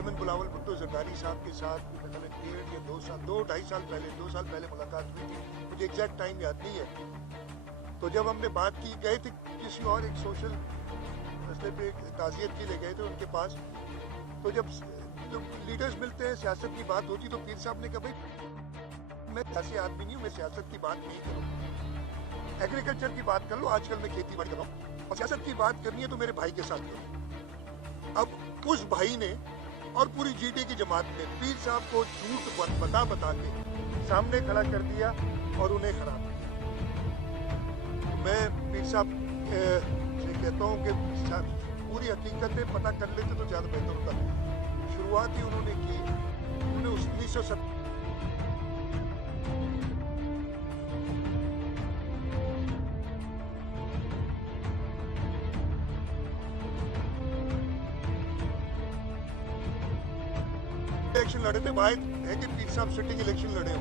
Chairman Bilawal Bhutto Zardari साहब के साथ डेढ़ या 2 साल पहले मुलाकात हुई थी, मुझे एग्जैक्ट टाइम याद नहीं है। तो जब हमने बात की, गए थे किसी और एक सोशल मसले पे ताज़ियत के लिए गए थे उनके पास, तो जब लीडर्स मिलते हैं सियासत की बात होती तो पीर साहब ने कहा भाई मैं सियासी आदमी नहीं हूँ, मैं सियासत की बात नहीं करूँ, एग्रीकल्चर की बात कर लो, आजकल मैं खेती बाड़ी कर रहा हूँ, और सियासत की बात करनी है तो मेरे भाई के साथ करो। अब उस भाई ने और पूरी जीडी की जमात ने पीर साहब को झूठ बता के सामने खड़ा कर दिया और उन्हें खराब किया। मैं पीर साहब से कहता हूँ कि पूरी हकीकतें पता कर लेते तो ज़्यादा बेहतर होता। शुरुआत ही उन्होंने की, उन्होंने 1970 इलेक्शन लड़े थे। बात है कि पीर साहब सिटिंग इलेक्शन लड़े हो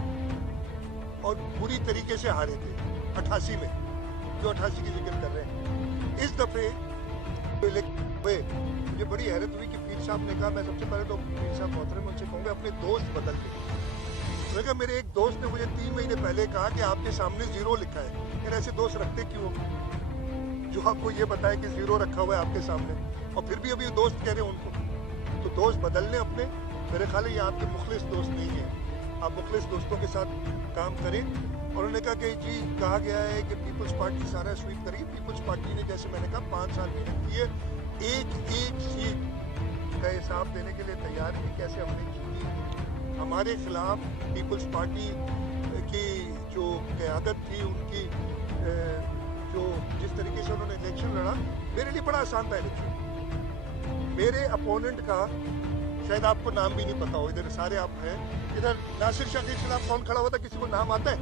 और बुरी तरीके से हारे थे 88 में, जो 88 की जिक्र कर रहे हैं। इस दफे मुझे बड़ी हैरत हुई कि पीर साहब ने कहा, मैं सबसे पहले तो पीर साहब मोहतरम उनसे कहूँगा अपने दोस्त बदल ले। मैंने कहा मेरे एक दोस्त ने मुझे 3 महीने पहले कहा कि आपके सामने 0 लिखा है, फिर ऐसे दोस्त रखते क्यों जो आपको ये बताए कि 0 रखा हुआ है आपके सामने, और फिर भी अभी दोस्त कह रहे हैं उनको। तो दोस्त बदल लें अपने। मेरे ख्याल है ये आपके मुखलिस दोस्त नहीं है, आप मुखलिस दोस्तों के साथ काम करें। और उन्होंने कहा कि जी कहा गया है कि पीपल्स पार्टी सारा स्वीप करेगी। पीपल्स पार्टी ने, जैसे मैंने कहा, 5 साल मेहनत की है, एक सीट का हिसाब देने के लिए तैयार है कि कैसे हमने जीती। हमारे खिलाफ पीपल्स पार्टी की जो क़यादत थी, उनकी जो जिस तरीके से उन्होंने इलेक्शन लड़ा, मेरे लिए बड़ा आसान था इलेक्शन। मेरे अपोनेंट का शायद आपको नाम भी नहीं पता हो, इधर सारे आप हैं, इधर नासिर शाह के खिलाफ कौन खड़ा हुआ था, किसी को नाम आता है?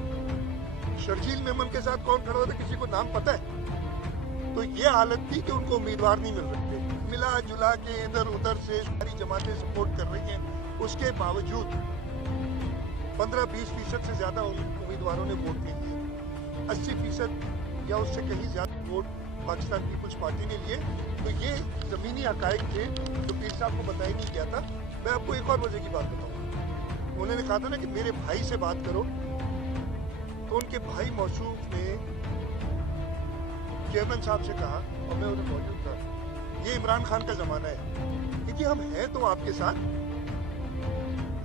शर्जील मेमन के साथ कौन खड़ा हुआ था, किसी को नाम पता है? तो ये हालत थी कि उनको उम्मीदवार नहीं मिल रहे थे। मिला जुला के इधर उधर से सारी जमातें सपोर्ट कर रही हैं, उसके बावजूद 15-20% से ज्यादा उम्मीदवारों ने वोट नहीं दिए। 80% या उससे कहीं ज्यादा वोट पाकिस्तान पीपल्स पार्टी ने लिए। तो ये जमीनी हकायक थे जो पीर साहब को बताया नहीं गया था। मैं आपको एक और मजे की बात बताऊंगा। उन्होंने कहा था ना कि मेरे भाई से बात करो, तो उनके भाई मौसूफ ने चेयरमैन साहब से कहा, और मैं उन्हें मौजूद था, ये इमरान खान का जमाना है कि हम हैं तो आपके साथ,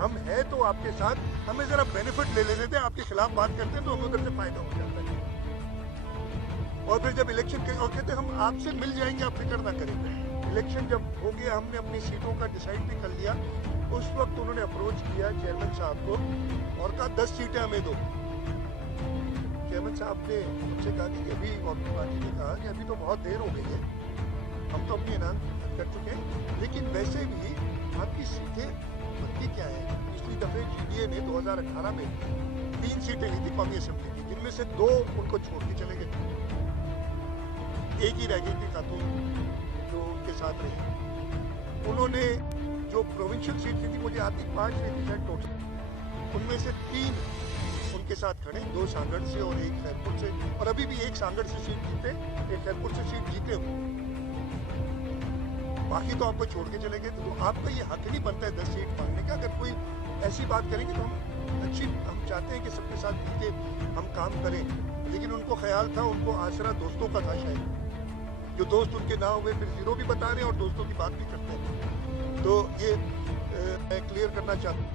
हम हैं तो आपके साथ, हमें जरा बेनिफिट ले लेते थे, आपके खिलाफ बात करते हैं तो हमें उधर से फायदा हो जाता है। और फिर जब इलेक्शन के और कहते हम आपसे मिल जाएंगे, आप फिक्र ना करें। इलेक्शन जब हो गया, हमने अपनी सीटों का डिसाइड भी कर लिया। उस वक्त उन्होंने अप्रोच किया चेयरमैन साहब को और कहा 10 सीटें हमें दो। चेयरमैन साहब ने मुझसे कहा कि अभी, और पार्टी ने कहा कि अभी तो बहुत देर हो गई है, हम तो अपनी ऐलान कर चुके हैं, लेकिन वैसे भी आपकी सीटें बनती क्या है? पिछली दफे GDA ने 2018 में 3 सीटें ली थी कौमी असेंबली की, जिनमें से 2 उनको छोड़ के चले गए, एक ही रह गई थी खातून जो उनके साथ रही। उन्होंने जो प्रोविंशियल सीट ली थी, मुझे आती 5 ली थी टोटल, उनमें से 3 उनके साथ खड़े, 2 सांगड़ से और 1 खैरपुर से, और अभी भी 1 सांगड़ से सीट जीते, 1 खैरपुर से सीट जीते हुए, बाकी तो आपको छोड़ के चले गए। तो आपका ये हक नहीं बनता है 10 सीट मांगने का। अगर कोई ऐसी बात करेंगे तो हम चाहते हैं कि सबके साथ मिलके हम काम करें, लेकिन उनको ख्याल था, उनको आसरा दोस्तों का था शायद, जो दोस्त उनके ना हुए फिर 0 भी बता रहे हैं और दोस्तों की बात भी करते हैं। तो ये मैं क्लियर करना चाहता हूँ।